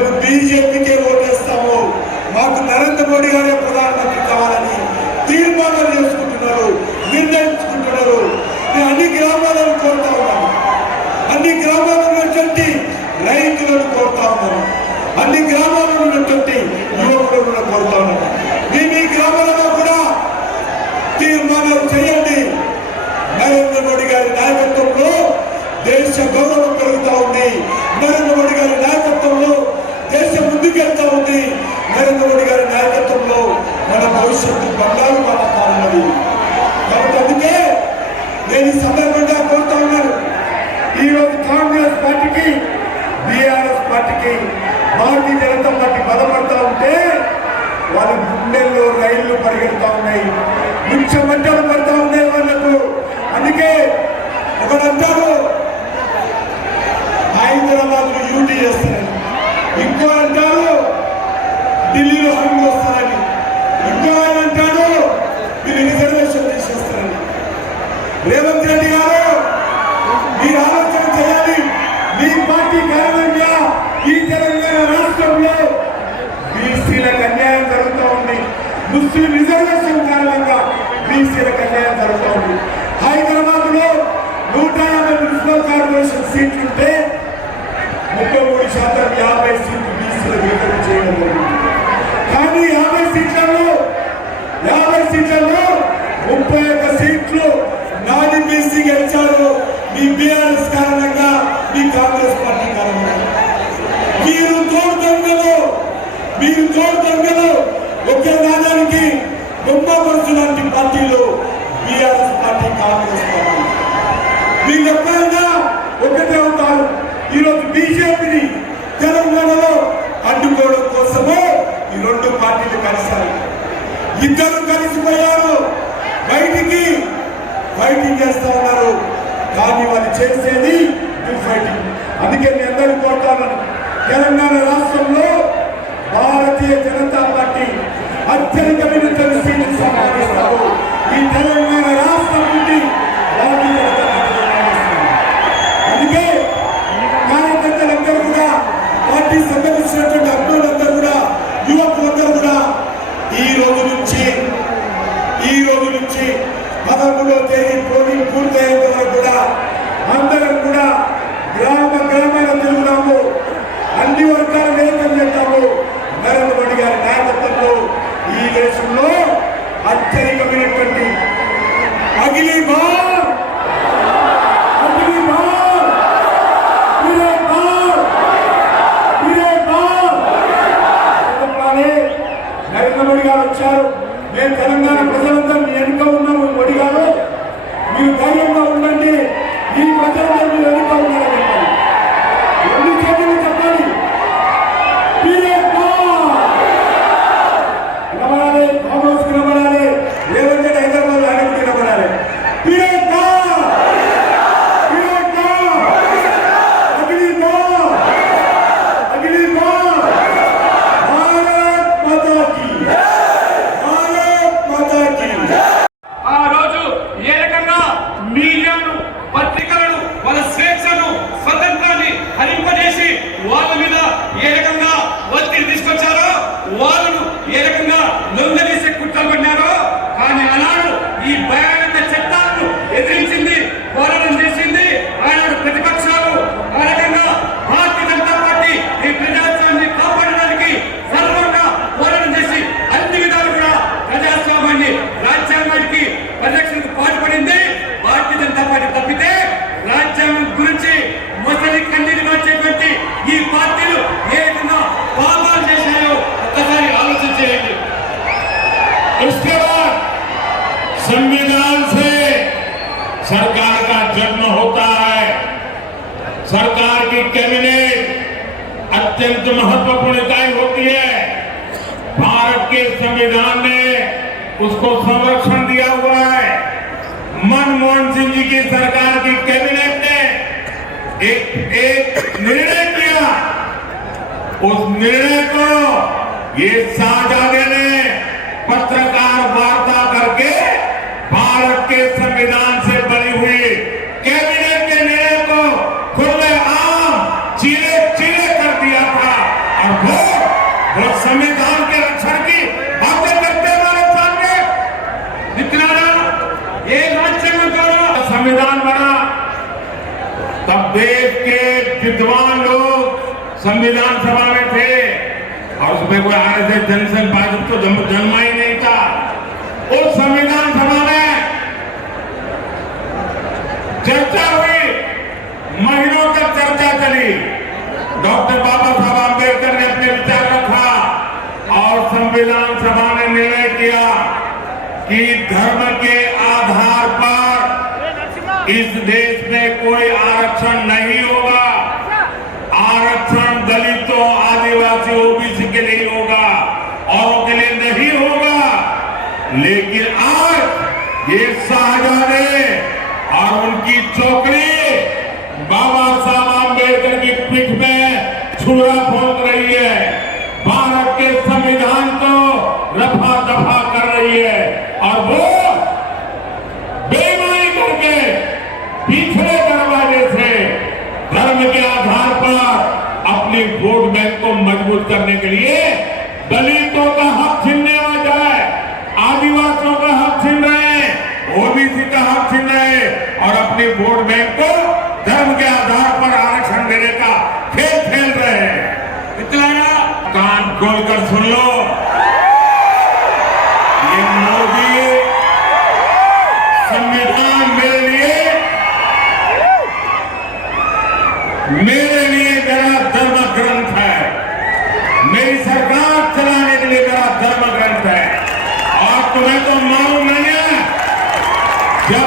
మేము బీజేపీకే ఓటేస్తాము. మాకు నరేంద్ర మోడీ గారే ప్రధానమంత్రి కావాలని తీర్మానాలు చేసుకుంటున్నారు నిర్ణయించుకుంటున్నారు. నేను అన్ని గ్రామాలను కోరుతా ఉన్నాను అన్ని గ్రామాల్లో ఉన్నటువంటి రైతులను కోరుతా ఉన్నాను అన్ని గ్రామాలలో ఉన్నటువంటి యువకులను కోరుతా ఉన్నాను మీ మీ గ్రామాలలో కూడా తీర్మానాలు చేయండి. నరేంద్ర మోడీ గారి నాయకత్వంలో దేశ గౌరవం పెరుగుతా ఉంది. నరేంద్ర మోడీ గారి నాయకత్వంలో దేశం ముందుకెళ్తా ఉంది నరేంద్ర మోడీ గారి నాయకత్వంలో మన భవిష్యత్తు బంగారు బాట కానున్నది. కాబట్టి అందుకే నేను ఈ సందర్భంగా కోరుతా ఉన్నాను. ఈ రోజు కాంగ్రెస్ పార్టీకి బీఆర్ఎస్ పార్టీకి భారతీయ జనతా పార్టీ బలపడతా ఉంటే వాళ్ళ గుండెల్లో రైళ్ళు పరిగెడతా ఉన్నాయి. ముఖ్యమంత్రులు పడతా ఉన్నాయి వాళ్ళకు. అందుకే ఒకడంటారు హైదరాబాద్లో యూటీ చేస్తారని. ఇంకో రేవంత్ రెడ్డి గారు మీరు ఆలోచన చేయాలి. మీ పార్టీ కారణంగా ఈ తెలంగాణ రాష్ట్రంలో బీసీలకు అన్యాయం జరుగుతూ ఉంది. ముస్లిం రిజర్వేషన్ కారణంగా బీసీలకు అన్యాయం జరుగుతూ ఉంది. హైదరాబాద్లో నూట యాభై మున్సిపల్ కార్పొరేషన్ సీట్లు ఉంటే ముప్పై మూడు శాతం యాభై సీట్లు బీసీలకు విడుదల చేయడం జరిగింది. కానీ యాభై సీట్లలో యాభై సీట్లలో ముప్పై ఒక్క సీట్లు నాది బీసీ గెలిచారు మీ బీఆర్ఎస్ కారణంగా మీ కాంగ్రెస్ పార్టీ కారణంగా మీరు తోడు దొంగలు మీరు తోడు దొంగలు ఒకే నాదానికి బొమ్మపరుచు లాంటి పార్టీలు బీఆర్ఎస్ పార్టీ కాంగ్రెస్ పార్టీ వీళ్ళు ఎప్పుడైనా ఒకటే ఉంటారు. ఈరోజు బీజేపీని తెలంగాణలో అడ్డుకోవడం కోసమే ఈ రెండు పార్టీలు కలిశారు ఇద్దరు కలిసిపోయారు. బయటికి బయటికి చేస్తా ఉన్నారు. కానీ వాళ్ళు చేసేది దేశంలో అత్యధిక بھارت کے سنویدھان نے اس کو سرکشن دیا ہوا ہے۔ من موہن سنگھ جی کی سرکار کی کیبنٹ نے ایک ایک نرنے کیا۔ اس نرنے کو یہ شاہجہاں نے پترکار وارتا کر کے بھارت کے سنویدھان سے بنی ہوئی کیبنٹ سمیدان بنا۔ تب دیش کے جدوان لوگ سمیدان سبھا میں تھے۔ اور اس میں کوئی آئے سے جنسن سن کو جنما ہی نہیں تھا۔ اس سمیدان سبا میں چرچا ہوئی۔ مہینوں تک چرچا چلی۔ ڈاکٹر بابا صاحب امبیڈکر نے اپنے وچار رکھا۔ اور سنویدھان سبھا نے نرے کیا کہ دھرم کے آدھار اس دیش میں کوئی آرکشن نہیں ہوگا۔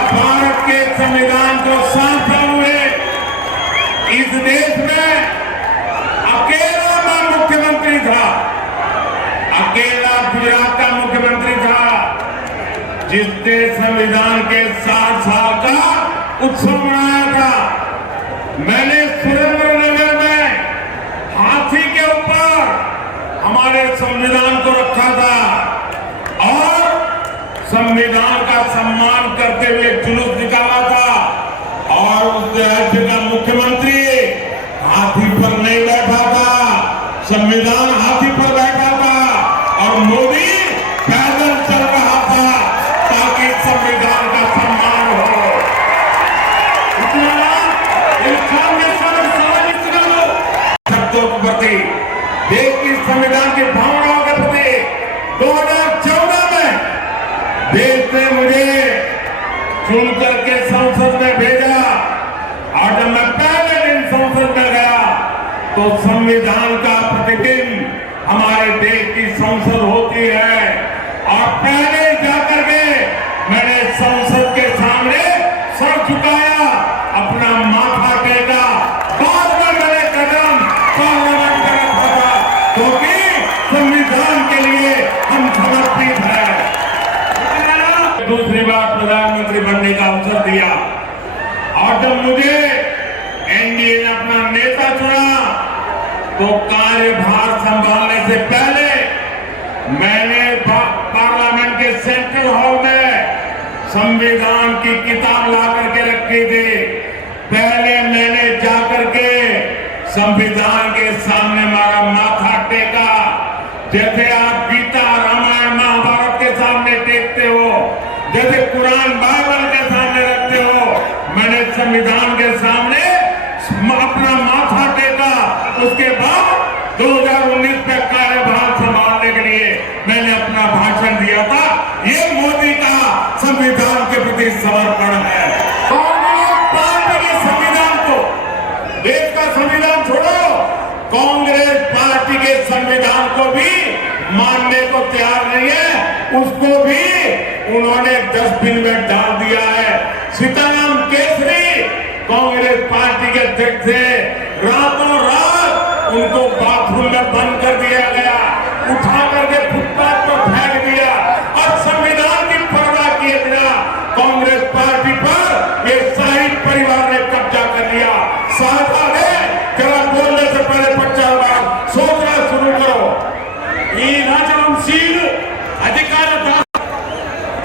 بھارت کے سنویدھان کو سانتا ہوئے۔ اس دیش میں اکیلا میں مکہ منتری تھا۔ اکیلا گجرات کا مکہ منتری تھا۔ جس نے سنویدھان کے ساتھ سال کا اتسو منایا تھا۔ میں نے Devlet Tunus کا پرد ہمارے دیش کی سنسد ہوتی ہے۔ سنویدھان کے سامنے سنویدھان کو بھی ماننے کو تیار نہیں ہے، اس کو بھی انہوں نے دس بن میں ڈال دیا ہے۔ سیتارام کیسری کانگریس پارٹی کے تھے۔ راتوں رات ان کو باتھ روم میں بند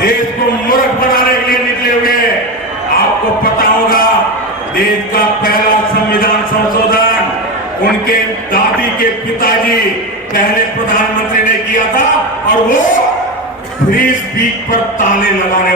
دیش کو مرک بنانے کے لیے نکلے ہوئے آپ کو پتا ہوگا، دیش کا پہلا سمیدان سمسودان ان کے دادی کے پتا جی پہلے پردھان منتری نے کیا تھا اور وہ فری اسپیچ پر تالے لگانے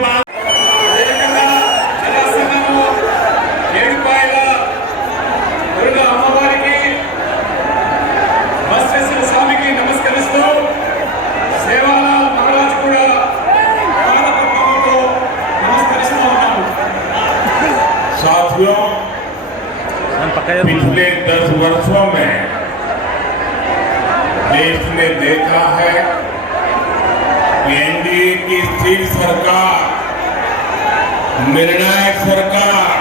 پاس پچھلے دس ورسوں میں دیش نے دیکھا ہے سرکار سرکار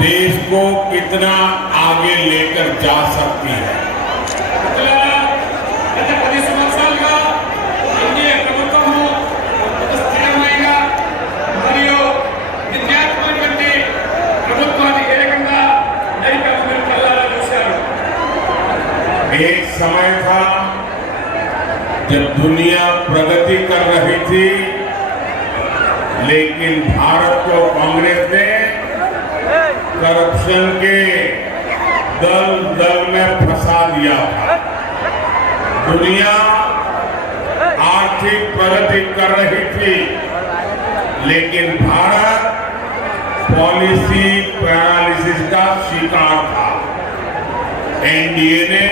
دیش کو کتنا آگے لے کر جا سکتی ہے؟ ایک سمائے تھا جب دنیا پرگتی کر رہی تھی، لیکن بھارت کو کانگریس نے کرپشن کے دل دل میں پھنسا دیا تھا۔ دنیا آرتھک پرگتی کر رہی تھی، لیکن بھارت پالیسی پیرالیسس کا شکار تھا۔ این ڈی اے نے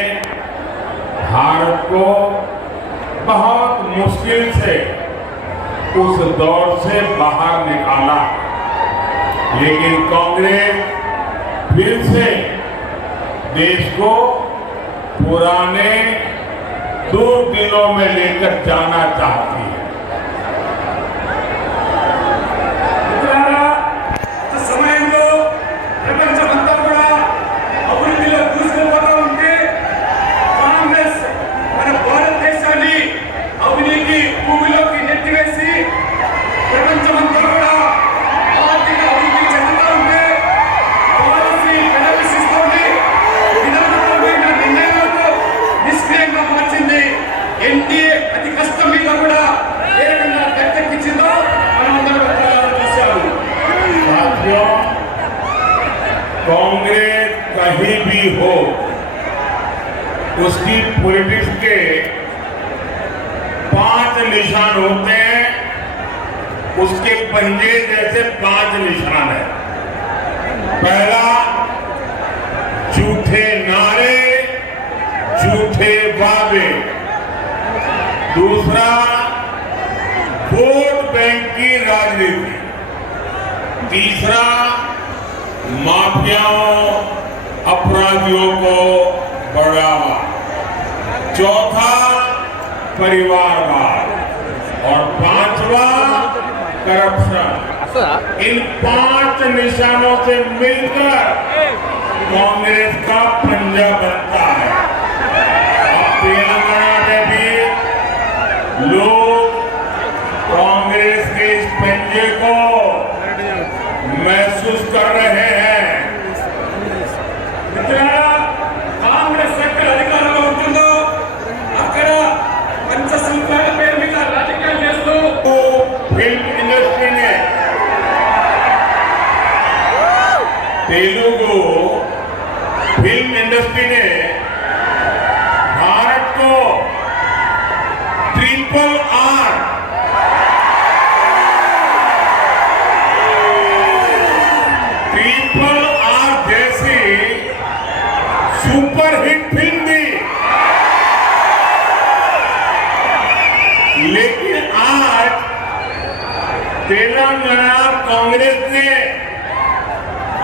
بھارت کو بہت مشکل سے اس دور سے باہر نکالا۔ لیکن کانگریس پھر سے دیش کو پرانے دو دنوں میں لے کر جانا چاہتی ہے۔ کبھی بھی ہو، اس کی پولیٹکس کے پانچ نشان ہوتے ہیں۔ اس کے پنجے جیسے پانچ نشان ہیں۔ پہلا، جھوٹے نعرے، جھوٹے وعدے۔ دوسرا، ووٹ بینک کی راجنیتی۔ تیسرا، مافیاؤں اپرادیوں کو بڑھاوا چوتھا پریوار واد اور پانچواں کرپشن ان پانچ نشانوں سے مل کر کانگریس کا پنجہ بنتا ہے اب تلنگانہ میں بھی لوگ کانگریس کے اس پنجے کو محسوس کر رہے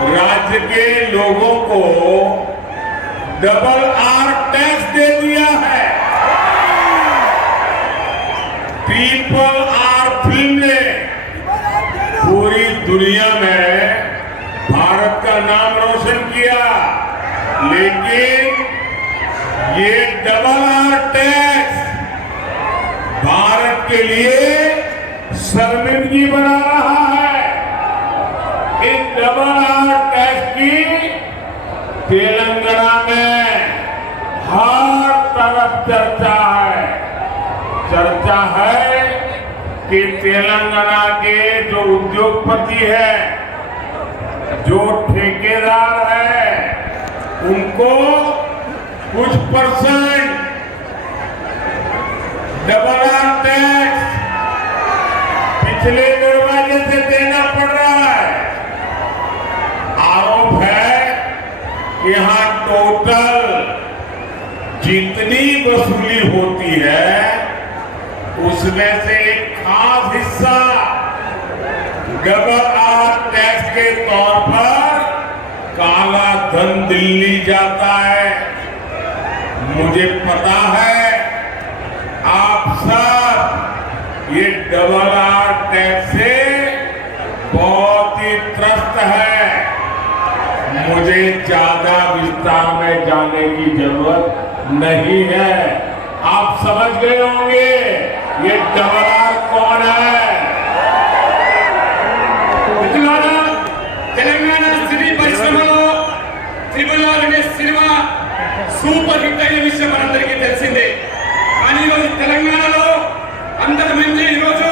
راج کے لوگوں کو ڈبل آر ٹیکس دے دیا ہے۔ پیپل آر فلم نے پوری دنیا میں بھارت کا نام روشن کیا۔ لیکن یہ ڈبل آر ٹیکس بھارت کے لیے شرمندگی بنا رہا ہے۔ اس ڈبل آر ٹیکس کی تلنگانہ میں ہر طرف چرچا ہے چرچا ہے کہ تلنگانہ کے جو ادیوگپتی ہے جو ٹھیکے دار ہے ان کو کچھ پرسنٹ ڈبل آر ٹیکس پچھلے یہاں ٹوٹل جتنی وصولی ہوتی ہے، اس میں سے ایک خاص حصہ ڈبل آر ٹیکس کے طور پر کالا دھن دلی جاتا ہے۔ مجھے پتا ہے، آپ سب یہ ڈبل آر ٹیکس سے مجھے زیادہ میں جانے کی ضرورت نہیں ہے۔ آپ سمجھ گئے ہوں گے یہ سمپور سوپر یہ روز